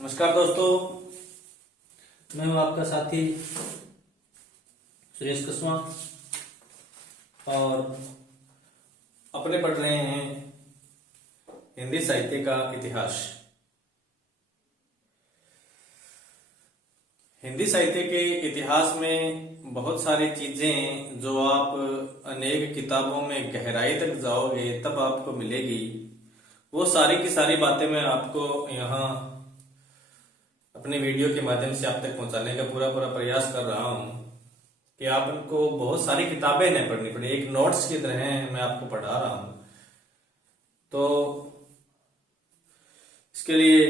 नमस्कार दोस्तों, मैं हूं आपका साथी सुरेश कुशवाहा और अपने पढ़ रहे हैं हिंदी साहित्य का इतिहास। हिंदी साहित्य के इतिहास में बहुत सारी चीजें जो आप अनेक किताबों में गहराई तक जाओगे तब आपको मिलेगी। वो सारी की सारी बातें मैं आपको यहाँ अपने वीडियो के माध्यम से आप तक पहुंचाने का पूरा प्रयास कर रहा हूं कि आपको बहुत सारी किताबें नहीं पढ़नी पड़े, एक नोट्स की तरह मैं आपको पढ़ा रहा हूं। तो इसके लिए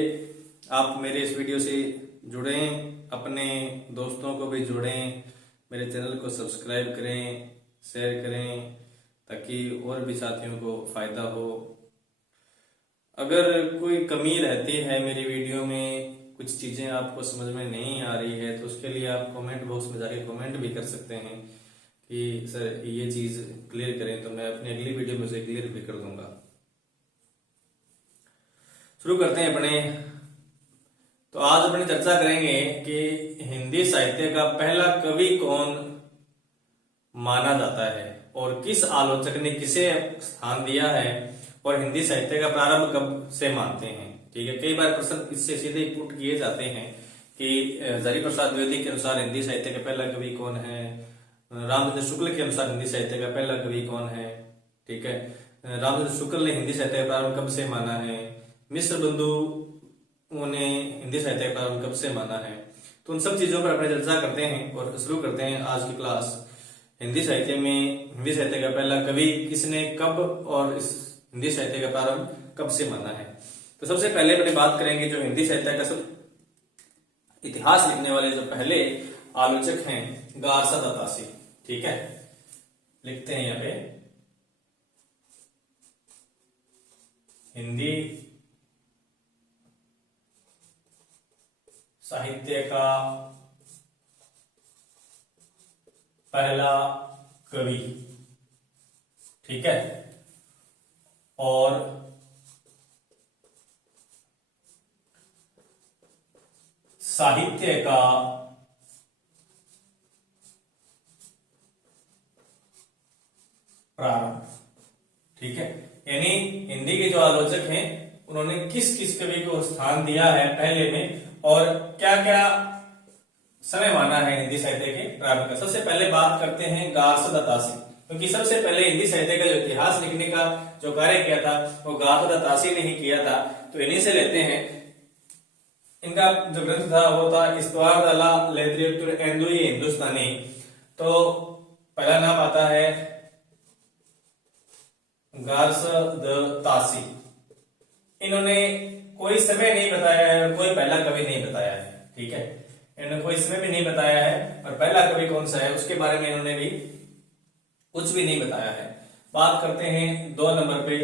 आप मेरे इस वीडियो से जुड़ें, अपने दोस्तों को भी जोड़ें, मेरे चैनल को सब्सक्राइब करें, शेयर करें ताकि और भी साथियों को फायदा हो। अगर कोई कमी रहती है मेरी वीडियो में, कुछ चीजें आपको समझ में नहीं आ रही है, तो उसके लिए आप कमेंट बॉक्स में जाके कमेंट भी कर सकते हैं कि सर ये चीज क्लियर करें, तो मैं अपनी अगली वीडियो में उसे क्लियर भी कर दूंगा। शुरू करते हैं अपने। तो आज अपनी चर्चा करेंगे कि हिंदी साहित्य का पहला कवि कौन माना जाता है और किस आलोचक ने किसे स्थान दिया है और हिंदी साहित्य का प्रारंभ कब से मानते हैं। ठीक है, कई बार प्रश्न इससे सीधे पुट किए जाते हैं कि हजारी प्रसाद द्विवेदी के अनुसार हिंदी साहित्य का पहला कवि कौन है, रामचंद्र शुक्ल के अनुसार हिंदी साहित्य का पहला कवि कौन है। ठीक है, रामचंद्र शुक्ल ने हिंदी साहित्य का प्रारंभ कब से माना है, मिश्र बंधु ने हिंदी साहित्य का प्रारंभ कब से माना है। तो उन सब चीजों पर अपने चर्चा करते हैं और शुरू करते हैं आज की क्लास। हिंदी साहित्य में हिंदी साहित्य का पहला कवि किसने, कब और इस हिंदी साहित्य का प्रारंभ कब से माना है। तो सबसे पहले अपनी बात करेंगे जो हिंदी साहित्य का सब इतिहास लिखने वाले जो पहले आलोचक हैं, गारसा दत्तासी। ठीक है, लिखते हैं यहाँ पे हिंदी साहित्य का पहला कवि। ठीक है, और साहित्य का प्रारंभ। ठीक है, यानी हिंदी के जो आलोचक हैं उन्होंने किस किस कवि को स्थान दिया है पहले में और क्या क्या समय माना है हिंदी साहित्य के प्रारंभ का। सबसे पहले बात करते हैं गारसा दत्तासी, क्योंकि सबसे पहले हिंदी साहित्य का जो इतिहास लिखने का जो कार्य किया था वो गारसा दत्तासी ने ही किया था। तो इन्हीं से लेते हैं। इनका जो ग्रंथ था वो था इस्तवार दला लिटरेचर एंदुई हिंदुस्तानी। तो पहला नाम आता है गारसा दत्तासी। इन्होंने कोई समय नहीं बताया है और कोई पहला कवि नहीं बताया है। ठीक है, इन्होंने कोई समय भी नहीं बताया है और पहला कवि कौन सा है उसके बारे में इन्होंने भी कुछ भी नहीं बताया है। बात करते हैं 2 नंबर पे।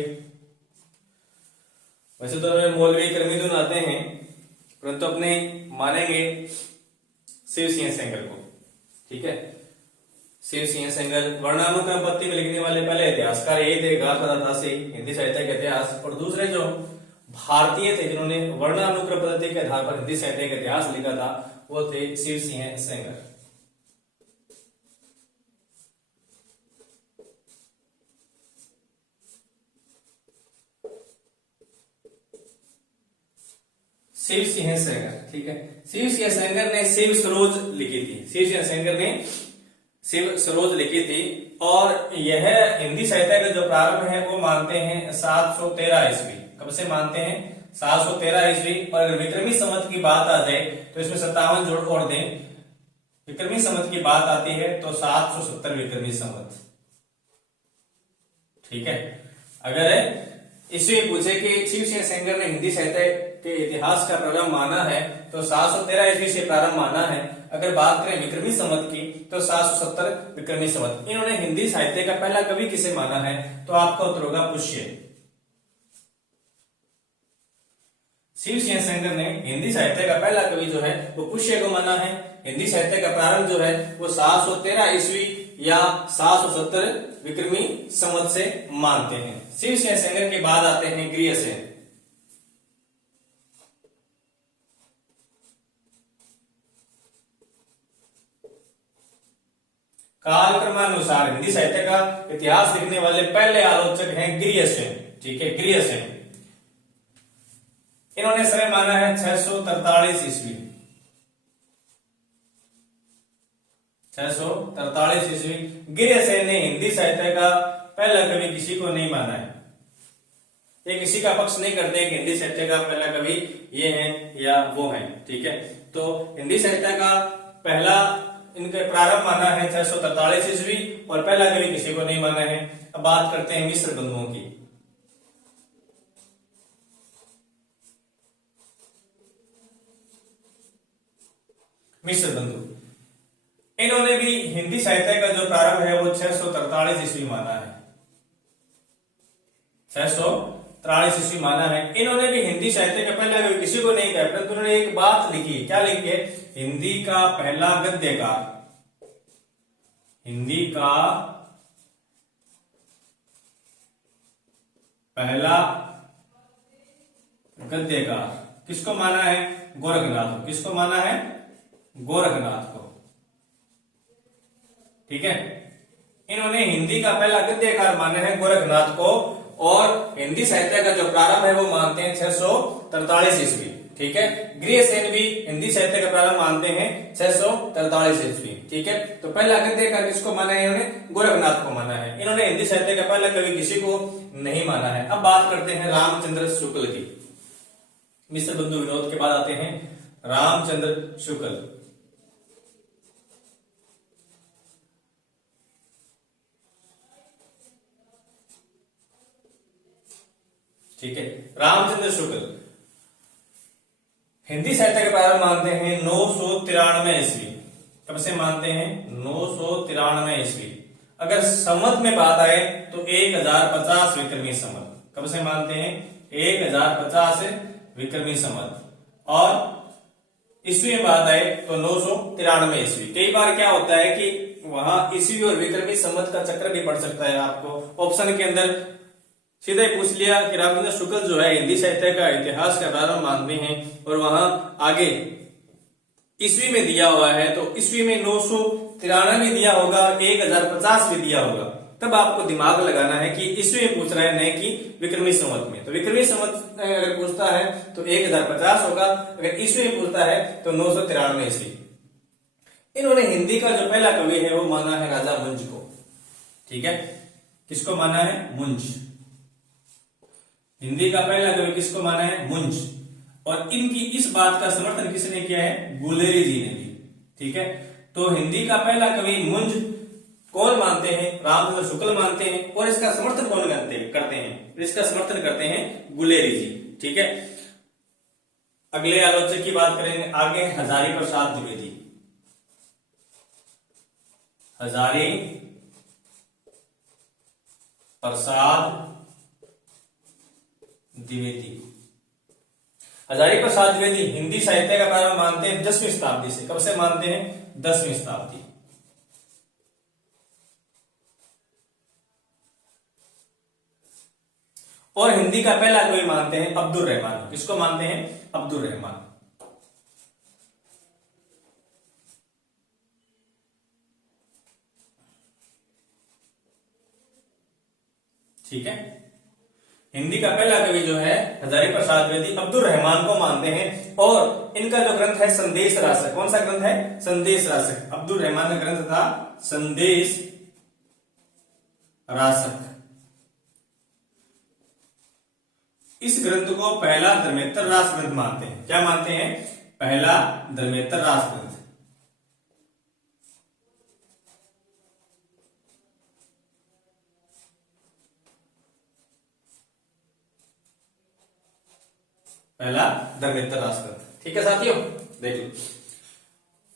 वैसे तो मौलवी करमीदुन आते हैं परंतु अपने मानेंगे शिव सिंह सेंगर को। ठीक है, शिव सिंह सेंगर वर्णानुक्रम पत्ति में लिखने वाले पहले इतिहासकार यही थे, गारसा दत्तासी, हिंदी साहित्य का इतिहास। और दूसरे जो भारतीय थे जिन्होंने वर्णानुक्रम पद्धति के आधार पर हिंदी साहित्य का इतिहास लिखा था वो थे शिव सिंह सेंगर। शिव सिंह सेंगर। ठीक है, शिव सिंह सेंगर ने शिव सरोज लिखी थी। शिव सिंह सेंगर ने शिव सरोज लिखी थी और यह हिंदी साहित्य का जो प्रारंभ है वो मानते हैं 713 ईस्वी। कब से मानते हैं? 713 ईस्वी। और अगर विक्रमी संवत की बात आ जाए तो इसमें 57 जोड़ और दें। विक्रमी संवत की बात आती है तो 770 विक्रमी संवत। ठीक है, अगर ईस्वी पूछे कि शिव सिंह सेंगर ने हिंदी साहित्य के इतिहास का प्रारंभ माना है तो 713 ईस्वी से प्रारंभ माना है। अगर बात करें विक्रमी संवत की तो 770 विक्रमी संवत। इन्होंने हिंदी साहित्य का पहला कवि किसे माना है तो आपका उत्तर होगा पुष्य। शिव सिंह सेंगर ने हिंदी साहित्य का पहला कवि जो है वो पुष्य को माना है। हिंदी साहित्य का प्रारंभ जो है वो 713 ईस्वी या 770 विक्रमी संवत से मानते हैं। शिव सिंह सेंगर के बाद आते हैं गृहसेन। कालक्रमानुसार हिंदी साहित्य का इतिहास लिखने वाले पहले आलोचक हैं ग्रियर्सन। ठीक है, ग्रियर्सन। इन्होंने समय माना है 643 ईस्वी। 643 ईस्वी। ग्रियर्सन ने हिंदी साहित्य का पहला कवि किसी को नहीं माना है। ये किसी का पक्ष नहीं करते कि हिंदी साहित्य का पहला कवि ये है या वो है। ठीक है, तो हिंदी साहित्य का पहला इनके प्रारंभ माना है 643 ईस्वी और पहला कवि किसी को नहीं माना है। अब बात करते हैं मिश्र बंधुओं की। मिश्र बंधु, इन्होंने भी हिंदी साहित्य का जो प्रारंभ है वो 643 ईस्वी माना है। 643 ईस्वी माना है। इन्होंने भी हिंदी साहित्य का पहला कवि किसी को नहीं कहा, परंतु उन्होंने एक बात लिखी। क्या लिखी है? हिंदी का पहला गद्यकार। हिंदी का पहला गद्यकार किसको माना है? गोरखनाथ को। किसको माना है? गोरखनाथ को। ठीक है, इन्होंने हिंदी का पहला गद्यकार माना है गोरखनाथ को और हिंदी साहित्य का जो प्रारंभ है वो मानते हैं 643 ईस्वी। ठीक है, ग्रियर्सन भी हिंदी साहित्य का प्रारंभ मानते हैं 643 ईस्वी। ठीक है, तो पहला गद्यकार किसको माना है? इन्होंने गोरखनाथ को माना है। इन्होंने हिंदी साहित्य का पहला कवि किसी को नहीं माना है। अब बात करते हैं रामचंद्र शुक्ल की। मिश्र बंधु विनोद के बाद आते हैं रामचंद्र शुक्ल। ठीक है, रामचंद्र शुक्ल हिंदी साहित्य का प्रारंभ मानते हैं 993 ईस्वी। कब से मानते हैं? 993 ईस्वी। अगर संवत में बात आए तो 1050 विक्रमी संवत। कब से मानते हैं? 1050 विक्रमी संवत। और ईस्वी में बात आए तो 993 ईस्वी। कई बार क्या होता है कि वहां ईस्वी और विक्रमी संवत का चक्र भी पड़ सकता है। आपको ऑप्शन के अंदर सीधा ही पूछ लिया कि रामचंद्र शुक्ल जो है हिंदी साहित्य का इतिहास का प्रारंभ मानते हैं और वहां आगे ईस्वी में दिया हुआ है, तो ईस्वी में 993 दिया होगा, 1050 भी दिया होगा। तब आपको दिमाग लगाना है कि ईस्वी में पूछ रहा है, नहीं कि विक्रमी संवत में। तो विक्रमी संवत अगर पूछता है तो 1050 होगा, अगर ईस्वी में पूछता है तो 993 ईस्वी। इन्होंने हिंदी का जो पहला कवि है वो माना है राजा मुंज को। ठीक है, किसको माना है? मुंज। हिंदी का पहला कवि किसको माना है? मुंज। और इनकी इस बात का समर्थन किसने किया है? गुलेरी जी ने भी। ठीक है, तो हिंदी का पहला कवि मुंज कौन मानते हैं? रामचंद्र शुक्ल मानते हैं। और इसका समर्थन कौन करते हैं? इसका समर्थन करते हैं गुलेरी जी। ठीक है, अगले आलोचक की बात करेंगे आगे हजारी प्रसाद द्विवेदी। हजारी प्रसाद द्विवेदी। हजारी प्रसाद द्विवेदी हिंदी साहित्य का प्रारंभ मानते हैं 10वीं शताब्दी से। कब से मानते हैं? 10वीं शताब्दी। और हिंदी का पहला कवि मानते हैं अब्दुल रहमान। किसको मानते हैं? अब्दुल रहमान। ठीक है, हिंदी का पहला कवि जो है हजारी प्रसाद द्विवेदी अब्दुल रहमान को मानते हैं। और इनका जो ग्रंथ है संदेश रासक। कौन सा ग्रंथ है? संदेश रासक। अब्दुल रहमान का ग्रंथ था संदेश रासक। इस ग्रंथ को पहला धर्मेंद्र रास ग्रंथ मानते हैं। क्या मानते हैं? पहला धर्मेंद्र रास ग्रंथ। पहला धर्मेंद्र रास ग्रंथ। ठीक है साथियों, देख लो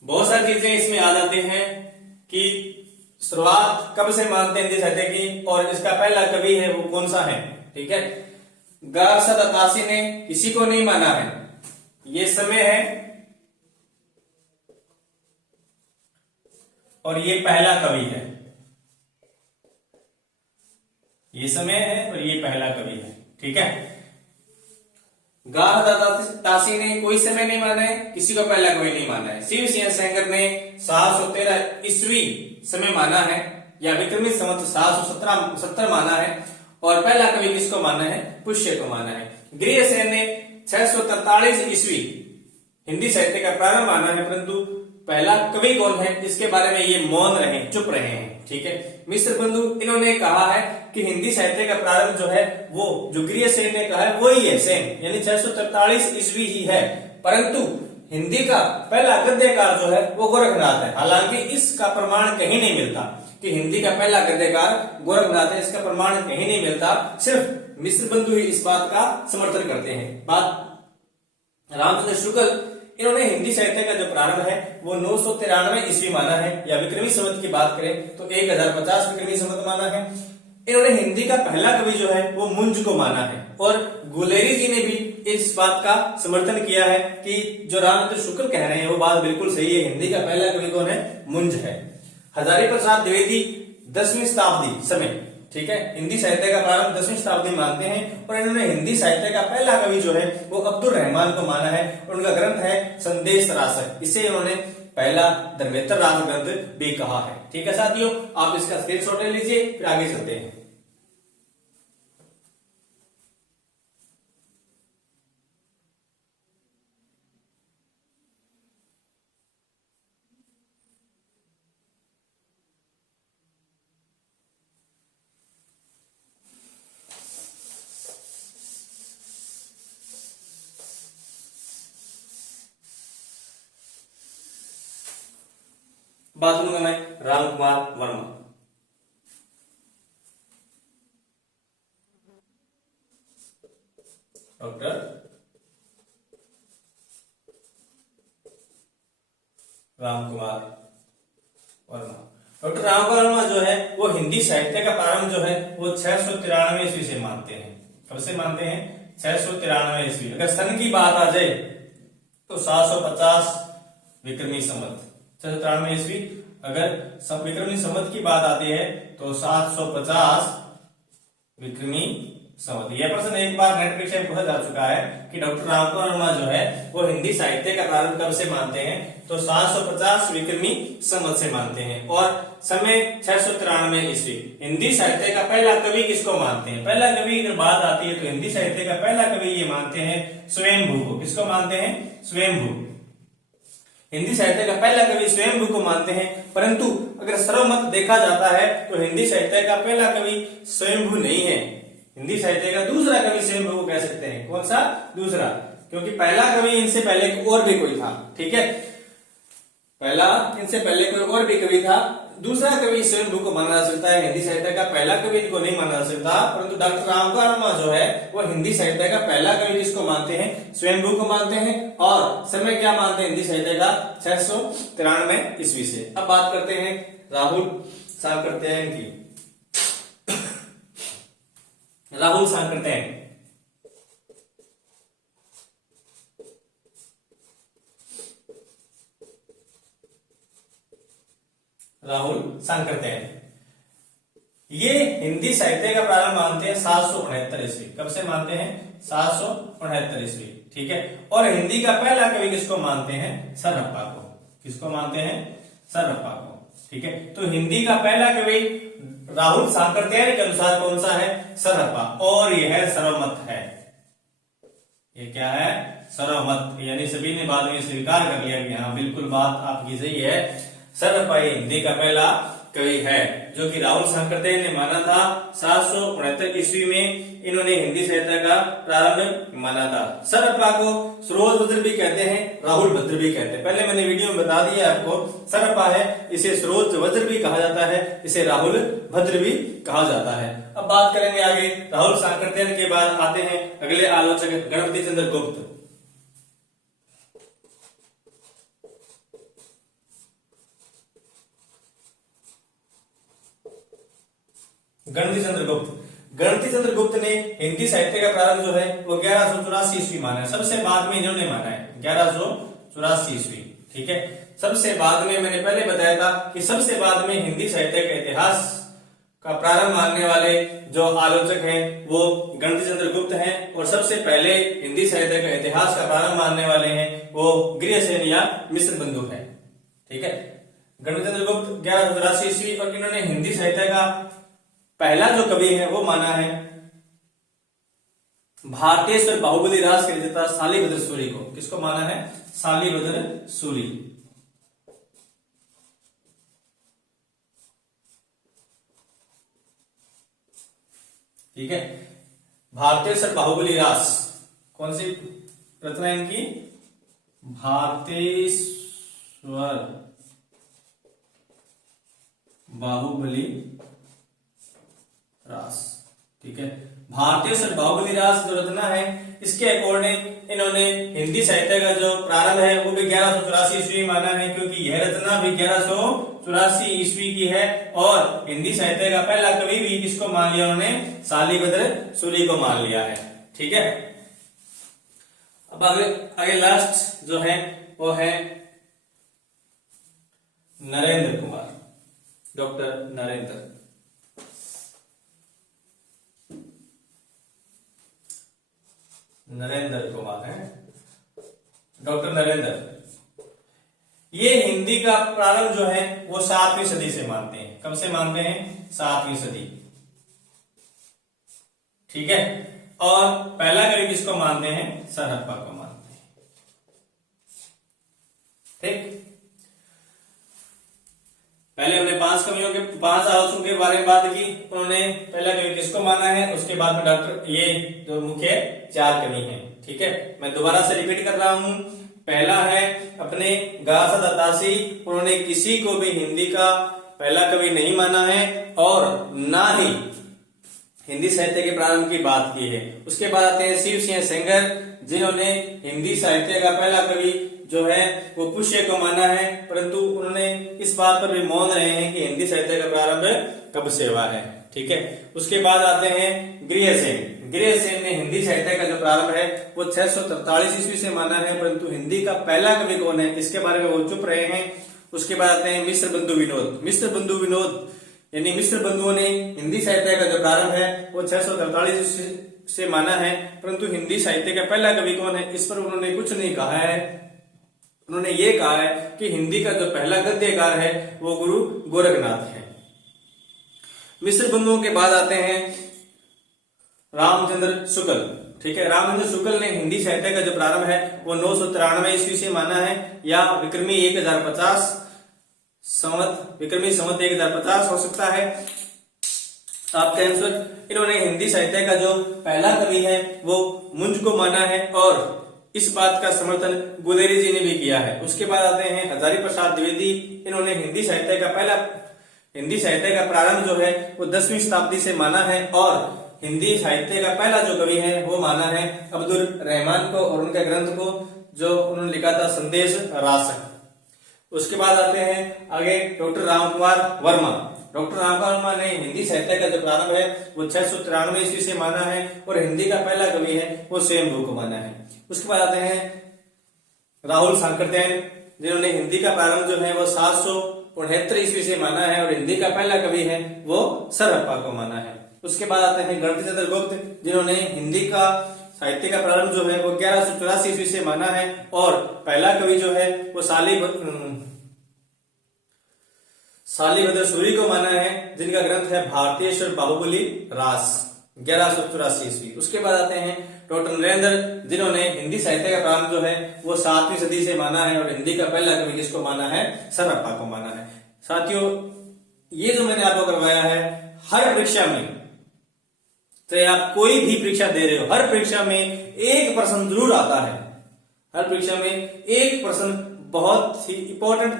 बहुत सारी चीजें इसमें आ जाती हैं कि शुरुआत कब से मानते हैं हिंदी साहित्य की और इसका पहला कवि है वो कौन सा है। ठीक है, गारसद अतासी ने किसी को नहीं माना है। ये समय है और ये पहला कवि है। ये समय है और ये पहला कवि है। ठीक है, ताशी ने कोई समय नहीं माना है, किसी को पहला कवि नहीं माना है। शिव सिंह सेंगर ने 713 ईस्वी समय माना है या विक्रमी संवत 770 माना है। और पहला कवि किसको माना है? पुष्य को माना है। गृहसेन ने 643 ईस्वी हिंदी साहित्य का प्रारंभ माना है, परंतु पहला कवि कौन है इसके बारे में ये मौन रहे, चुप रहे हैं। ठीक है, मिश्र बंधु इन्होंने कहा है कि हिंदी साहित्य का प्रारंभ जो है वो जो गृहसेन ने कहा है वही है, सेम, यानी 643 ईस्वी ही है। परंतु हिंदी का पहला गद्यकार जो है वो गोरखनाथ है। हालांकि इसका प्रमाण कहीं नहीं मिलता कि हिंदी का पहला गद्यकार गोरखनाथ है, इसका प्रमाण कहीं नहीं मिलता, सिर्फ मिश्र बंधु ही इस बात का समर्थन करते हैं। बात रामचंद्र शुक्ल, इन्होंने हिंदी साहित्य का जो प्रारंभ है वो 993 ईस्वी माना है, या विक्रमी संवत की बात करें तो 1050 विक्रमी संवत माना है। इन्होंने हिंदी का पहला कवि जो है वो मुंज को माना है। और गुलेरी जी ने भी इस बात का समर्थन किया है कि जो रामचंद्र शुक्ल कह रहे हैं वो बात बिल्कुल सही है, हिंदी का पहला कवि कौन है? मुंज है। हजारी प्रसाद द्विवेदी 10वीं शताब्दी समय, ठीक है, हिंदी साहित्य का प्रारंभ 10वीं शताब्दी मानते हैं। और इन्होंने हिंदी साहित्य का पहला कवि जो है वो अब्दुल रहमान को माना है, और उनका ग्रंथ है संदेश रासक। इसे उन्होंने पहला धर्मेंद्र राज ग्रंथ भी कहा है। ठीक है साथियों, आप इसका स्क्रीनशॉट ले लीजिए, फिर आगे चलते हैं। बात सुनूंगा मैं, राम कुमार वर्मा। डॉक्टर राम कुमार वर्मा। डॉक्टर राम कुमार वर्मा जो है वो हिंदी साहित्य का प्रारंभ जो है वो 693 ईस्वी से मानते हैं। कब से मानते हैं? 693 ईस्वी। अगर सन की बात आ जाए तो 750 विक्रमी संवत, 693 ईस्वी। अगर विक्रमी संवत की बात आती है तो 750 विक्रमी संवत। यह प्रश्न एक बार नेट परीक्षा में पूछा जा चुका है कि डॉक्टर रामकुमार वर्मा जो है वो हिंदी साहित्य का प्रारंभ कब से मानते हैं? तो 750 विक्रमी संवत से मानते हैं। और समय 693 ईस्वी। हिंदी साहित्य का पहला कवि किसको मानते हैं? पहला कवि अगर बात आती है तो हिंदी साहित्य का पहला कवि ये मानते हैं स्वयंभू को। किसको मानते हैं? स्वयंभू। हिंदी साहित्य का पहला कवि स्वयंभू को मानते हैं। परंतु अगर सर्वमत देखा जाता है तो हिंदी साहित्य का पहला कवि स्वयंभू नहीं है, हिंदी साहित्य का दूसरा कवि स्वयंभू को कह सकते हैं। कौन सा? दूसरा, क्योंकि पहला कवि इनसे पहले और भी कोई था। ठीक है, पहला इनसे पहले कोई और भी कवि था, दूसरा कवि स्वयंभू को माना जा सकता है। हिंदी साहित्य का पहला कवि इनको नहीं माना जा सकता। परंतु डॉक्टर रामकुमार वर्मा जो है वो हिंदी साहित्य का पहला कवि किसको मानते हैं? स्वयंभू को मानते हैं। और समय क्या मानते हैं हिंदी साहित्य का? 693 ईस्वी से। अब बात करते हैं राहुल सांकृत्यायन की। राहुल सांकृत्यायन, राहुल सांकृत्यायन ये हिंदी साहित्य का प्रारंभ मानते हैं 769 ईस्वी। कब से मानते हैं? 769 ईस्वी। ठीक है, और हिंदी का पहला कवि किसको मानते हैं? सरहप्पा को। किसको मानते हैं? सरहप्पा को। ठीक है, तो हिंदी का पहला कवि राहुल सांकृत्यायन के अनुसार कौन सा है? सरहप्पा। और यह सर्वमत है। ये क्या है? सर्वमत, यानी सभी ने बाद में स्वीकार कर लिया कि हाँ बिल्कुल बात आपकी सही है, सरहप्पा हिंदी का पहला कवि है, जो कि राहुल सांकृत्यायन ने माना था 769 ईस्वी में। इन्होंने हिंदी साहित्य का प्रारंभ माना था। सरहप्पा को सरोज भद्र भी कहते हैं, राहुल भद्र भी कहते हैं। पहले मैंने वीडियो में बता दिया आपको, सरहप्पा है इसे सरोज भद्र भी कहा जाता है, इसे राहुल भद्र भी कहा जाता है। अब बात करेंगे आगे, राहुल सांकृत्यायन के बाद आते हैं अगले आलोचक गणपति चंद्र गुप्त। गणपति चंद्र गुप्त, गणपति चंद्र गुप्त ने हिंदी साहित्य का प्रारंभ जो है वो 1184 ईस्वी माना है। सबसे बाद में इन्होंने माना है 1184 ईस्वी। ठीक है, सबसे बाद में, मैंने पहले बताया था कि सबसे बाद में हिंदी साहित्य का इतिहास का प्रारंभ मानने वाले जो आलोचक हैं वो गणपति चंद्र गुप्त हैं, और सबसे पहले हिंदी साहित्य का इतिहास का प्रारंभ मानने वाले हैं वो गृहसेन या मिश्र बंधु है। ठीक है, गणपति चंद्र गुप्त 1184 ईस्वी, और इन्होंने हिंदी साहित्य का पहला जो कवि है वो माना है भारतेश्वर बाहुबली रास के रचयिता शालिभद्र सूरी को। किसको माना है? शालिभद्र सूरी। ठीक है, भारतेश्वर बाहुबली रास कौन सी रचना है इनकी? भारतेश्वर बाहुबली रास। ठीक है, भारतेश्वर बाहुबली रास जो रचना है इसके अकॉर्डिंग इन्होंने हिंदी साहित्य का जो प्रारंभ है वो भी 1184 ईस्वी माना है, क्योंकि यह रचना भी 1184 ईस्वी की है, और हिंदी साहित्य का पहला कवि भी किसको मान लिया उन्होंने? शालिभद्र सूरी को मान लिया है। ठीक है, अब आगे लास्ट जो है वो है नरेंद्र कुमार, डॉक्टर नरेंद्र कुमार है, डॉक्टर नरेंद्र। ये हिंदी का प्रारंभ जो है वो 7वीं सदी से मानते हैं। कब से मानते हैं? 7वीं सदी। ठीक है, और पहला कवि किसको मानते हैं? सरहप्पा को मानते हैं। ठीक, पहले हमने 5 कवियों के 5 आलोचकों के बारे में बात की। उन्होंने पहला कवि किसको माना है, उसके बाद में डॉक्टर ये जो मुख्य 4 कवि हैं। ठीक है, मैं दोबारा से रिपीट कर रहा हूं। पहला है अपने गासा दत्तासी, उन्होंने किसी को भी हिंदी का पहला कवि नहीं माना है और ना ही हिंदी साहित्य के प्रारंभ की बात की है। उसके बाद आते हैं शिव सिंह सेंगर, जिन्होंने हिंदी साहित्य का पहला कवि जो है वो पुष्य को माना है, परंतु उन्होंने इस बात पर भी मौन रहे हैं कि हिंदी साहित्य का प्रारंभ कब से हुआ है। ठीक है, उसके बाद आते हैं गृहसेन ने हिंदी साहित्य का जो प्रारंभ है वो 643 ईस्वी से माना है, परंतु हिंदी का पहला कवि कौन है इसके बारे में वो चुप रहे हैं। उसके बाद आते हैं मिश्र बंधु विनोद यानी मिश्र बंधुओं ने हिंदी साहित्य का जो प्रारंभ है वो 643 से माना है, परंतु हिंदी साहित्य का पहला कवि कौन है इस पर उन्होंने कुछ नहीं कहा है। उन्होंने ये कहा है कि हिंदी का जो पहला गद्यकार है वो गुरु गोरखनाथ है। मिश्र बंधुओं के बाद आते हैं रामचंद्र शुक्ल। ठीक है, रामचंद्र शुक्ल ने हिंदी साहित्य का जो प्रारंभ है वो 993 ईस्वी से माना है, या विक्रमी 1050 संवत 1050 हो सकता है आपका आंसर। इन्होंने हिंदी साहित्य का जो पहला कवि है वो मुंज को माना है, और इस बात का समर्थन गुलेरी जी ने भी किया है। उसके बाद आते हैं हजारी प्रसाद द्विवेदी, इन्होंने हिंदी साहित्य का प्रारंभ जो है वो 10वीं शताब्दी से माना है, और हिंदी साहित्य का पहला जो कवि है वो माना है अब्दुल रहमान को, और उनके ग्रंथ को जो उन्होंने लिखा था संदेश रासक। उसके बाद आते हैं आगे डॉक्टर रामकुमार वर्मा ने हिंदी साहित्य का जो प्रारंभ है वो 693 ईस्वी से माना है, और हिंदी का पहला कवि है वो स्वयंभू को माना है। उसके बाद आते हैं राहुल सांकरदेन, जिन्होंने हिंदी का प्रारंभ जो है वो 769 ईस्वी से माना है, और हिंदी का पहला कवि है वो सरहप्पा को माना है। उसके बाद आते हैं गणपति चंद्र गुप्त, जिन्होंने हिंदी का साहित्य का प्रारंभ जो है वो 1184 ईस्वी से माना है, और पहला कवि जो है वो शालिभद्र सूरी को माना है, जिनका ग्रंथ है भारतेश्वर बाहुबली रास 1184 ईस्वी। उसके बाद आते हैं डॉक्टर नरेंद्र, जिन्होंने हिंदी साहित्य का प्रारंभ जो है वो 7वीं सदी से माना है, और हिंदी का पहला कवि किसको माना है? सरहप्पा को माना है। साथियों, ये जो मैंने आपको करवाया है, हर परीक्षा में चाहे आप कोई भी परीक्षा दे रहे हो, हर परीक्षा में एक प्रश्न जरूर आता है। हर परीक्षा में एक प्रश्न बहुत ही इंपॉर्टेंट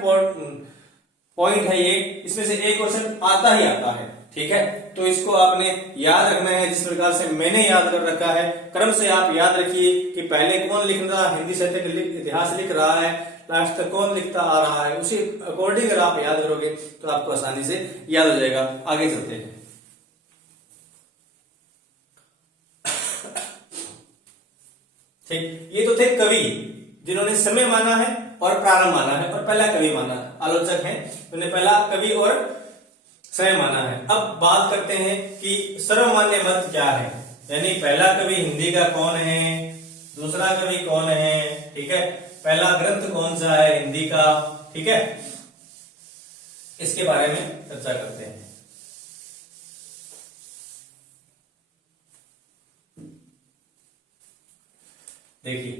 पॉइंट है ये, इसमें से एक क्वेश्चन आता ही आता है। ठीक है, तो इसको आपने याद रखना है जिस प्रकार से मैंने याद कर रखा है। क्रम से आप याद रखिए कि पहले कौन लिख रहा है, हिंदी साहित्य का इतिहास लिख रहा है, लास्ट तक कौन लिखता आ रहा है, उसी अकॉर्डिंग अगर आप याद करोगे तो आपको आसानी से याद हो जाएगा। आगे चलते हैं। ठीक, ये तो थे कवि जिन्होंने समय माना है और प्रारंभ माना है और पहला कवि माना, आलोचक हैं। उन्होंने पहला कवि और सर्वमान्य है। अब बात करते हैं कि सर्वमान्य मत क्या है, यानी पहला कवि हिंदी का कौन है, दूसरा कवि कौन है, ठीक है, पहला ग्रंथ कौन सा है हिंदी का, ठीक है, इसके बारे में चर्चा करते हैं। देखिए,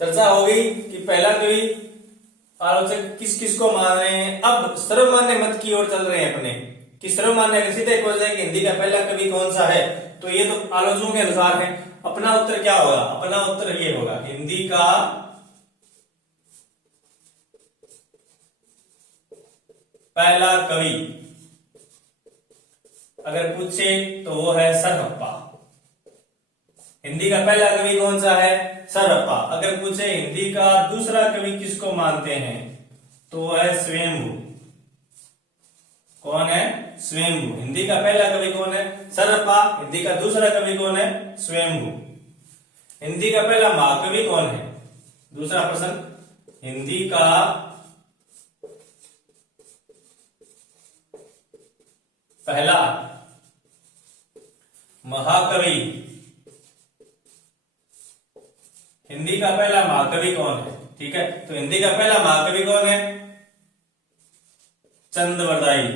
चर्चा हो गई कि पहला कवि आलोचक किस किस को मान रहे हैं। अब सर्वमान्य मत की ओर चल रहे हैं अपने, कि सर्वमान्य सीधे हो जाए कि हिंदी का पहला कवि कौन सा है, तो ये तो आलोचकों के अनुसार है। अपना उत्तर क्या होगा, अपना उत्तर ये होगा, हिंदी का पहला कवि अगर पूछे तो वो है सरहप्पा। हिंदी का पहला कवि कौन सा है, सरहप्पा। अगर पूछे हिंदी का दूसरा कवि किसको मानते हैं, तो वो है स्वयंभू। कौन है, स्वयंभू। हिंदी का पहला कवि कौन है, सरहप्पा। हिंदी का दूसरा कवि कौन है, स्वयंभू। हिंदी का पहला महाकवि कौन है, दूसरा प्रश्न, हिंदी का पहला महाकवि, हिंदी का पहला महाकवि कौन है, ठीक है। तो हिंदी का पहला महाकवि कौन है, चंद्रवरदाई।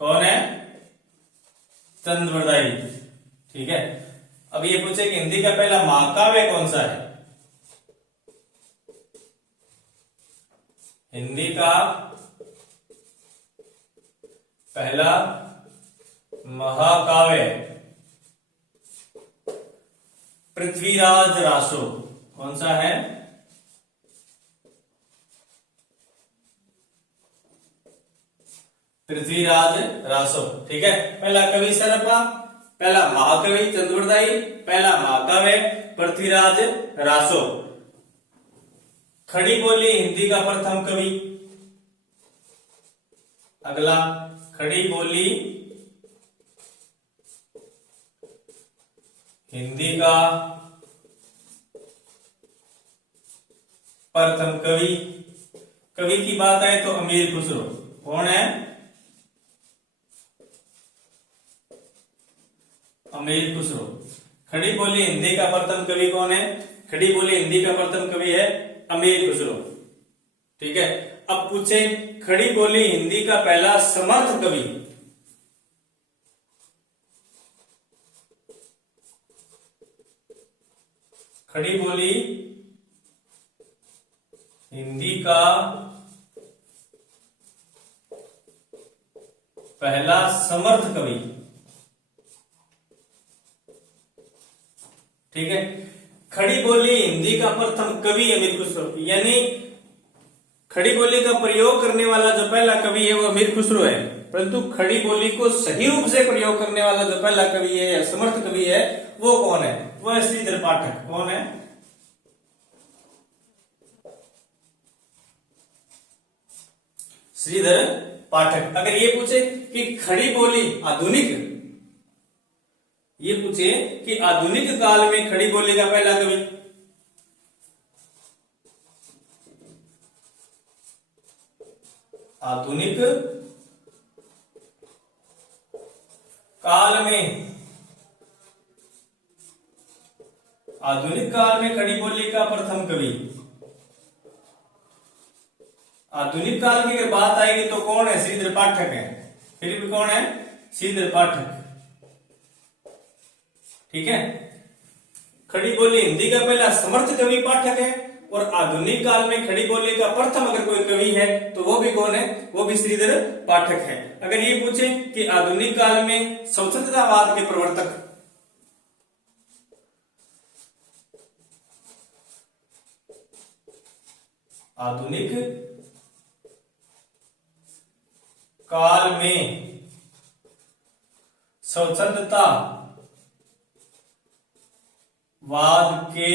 कौन है, चंद्रवरदाई, ठीक है। अब ये पूछे कि हिंदी का पहला महाकाव्य कौन सा है, हिंदी का पहला महाकाव्य पृथ्वीराज रासो। कौन सा है, पृथ्वीराज रासो, ठीक है। पहला कवि सरहप्पा, पहला महाकवि चंद्रवरदाई, पहला महाकाव्य पृथ्वीराज रासो। खड़ी बोली हिंदी का प्रथम कवि, अगला खड़ी बोली हिंदी का प्रथम कवि। कवि की बात आए तो अमीर खुसरो। कौन है, अमीर खुसरो। खड़ी बोली हिंदी का प्रथम कवि कौन है, खड़ी बोली हिंदी का प्रथम कवि है अमीर खुसरो, ठीक है। अब पूछे खड़ी बोली हिंदी का पहला समर्थ कवि, खड़ी बोली हिंदी का पहला समर्थ कवि, ठीक है। खड़ी बोली हिंदी का प्रथम कवि अमीर खुसरो, यानी खड़ी बोली का प्रयोग करने वाला जो पहला कवि है वो अमीर खुसरो है, परंतु खड़ी बोली को सही रूप से प्रयोग करने वाला जो पहला कवि है या समर्थ कवि है वो कौन है, वो है श्रीधर पाठक। कौन है, श्रीधर पाठक। अगर ये पूछे कि खड़ी बोली आधुनिक, ये पूछे कि आधुनिक काल में खड़ी बोली का पहला कवि, आधुनिक काल में, आधुनिक काल में खड़ी बोली का प्रथम कवि, आधुनिक काल की अगर बात आएगी तो कौन है, श्रीधर पाठक है। फिर भी कौन है, श्रीधर पाठक, ठीक है। खड़ी बोली हिंदी का पहला समर्थ कवि पाठक है, और आधुनिक काल में खड़ी बोली का प्रथम अगर कोई कवि है तो वो भी कौन है, वो भी श्रीधर पाठक है। अगर ये पूछे कि आधुनिक काल में स्वतंत्रतावाद के प्रवर्तक, आधुनिक काल में स्वतंत्रता वाद के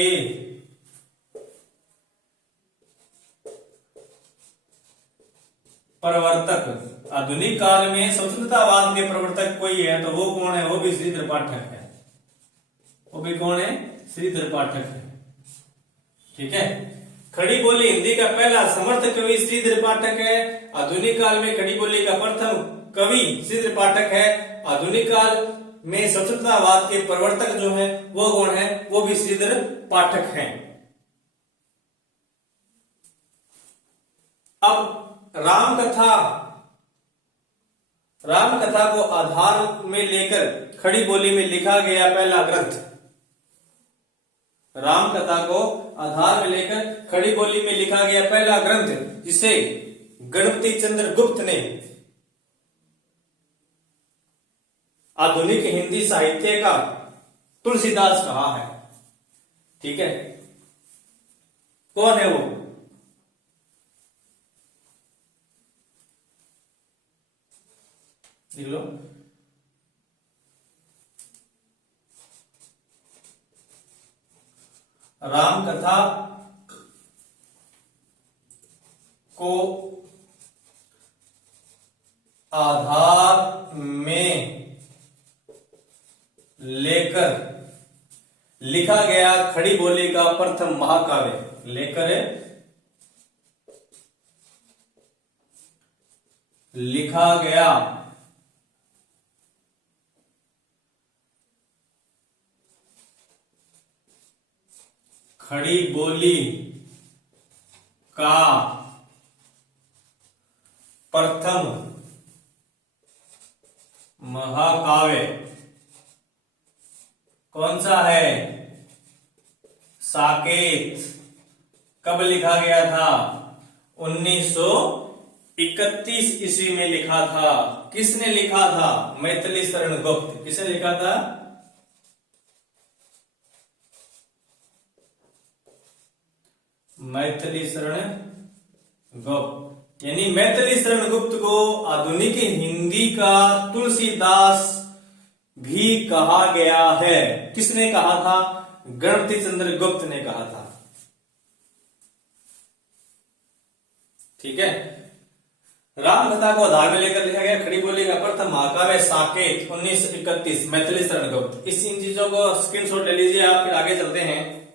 प्रवर्तक, आधुनिक काल में स्वतंत्रतावाद के प्रवर्तक कोई है तो वो कौन है, वो भी श्रीधर पाठक है। वो भी कौन है, श्रीधर पाठक है, ठीक है। खड़ी बोली हिंदी का पहला समर्थ कवि श्रीधर पाठक है। आधुनिक काल में खड़ी बोली का प्रथम कवि श्रीधर पाठक है। आधुनिक काल में स्वतंत्रतावाद के प्रवर्तक जो है वो कौन है? वो भी श्रीधर पाठक हैं। अब राम कथा को आधार में लेकर खड़ी बोली में लिखा गया पहला ग्रंथ, राम कथा को आधार में लेकर खड़ी बोली में लिखा गया पहला ग्रंथ जिसे गणपति चंद्र गुप्त ने आधुनिक हिंदी साहित्य का तुलसीदास कहा है। ठीक है, कौन है वो? लिख लो। राम कथा को आधार में लेकर लिखा गया खड़ी बोली का प्रथम महाकाव्य, लेकर लिखा गया खड़ी बोली का प्रथम महाकाव्य कौन सा है? साकेत। कब लिखा गया था? 1931 ईस्वी में लिखा था। किसने लिखा था? मैथिली शरण गुप्त। किसने लिखा था? मैथिली शरण गुप्त। यानी मैथिली शरण गुप्त को आधुनिक हिंदी का तुलसीदास भी कहा गया है। किसने कहा था? गणपति चंद्र गुप्त ने कहा था। ठीक है, राम कथा को आधार में लेकर लिखा गया खड़ी बोली का प्रथम महाकाव्य साकेत 1931 मैथिली शरण गुप्त। इन चीजों को स्क्रीनशॉट ले लीजिए आप, फिर आगे चलते हैं।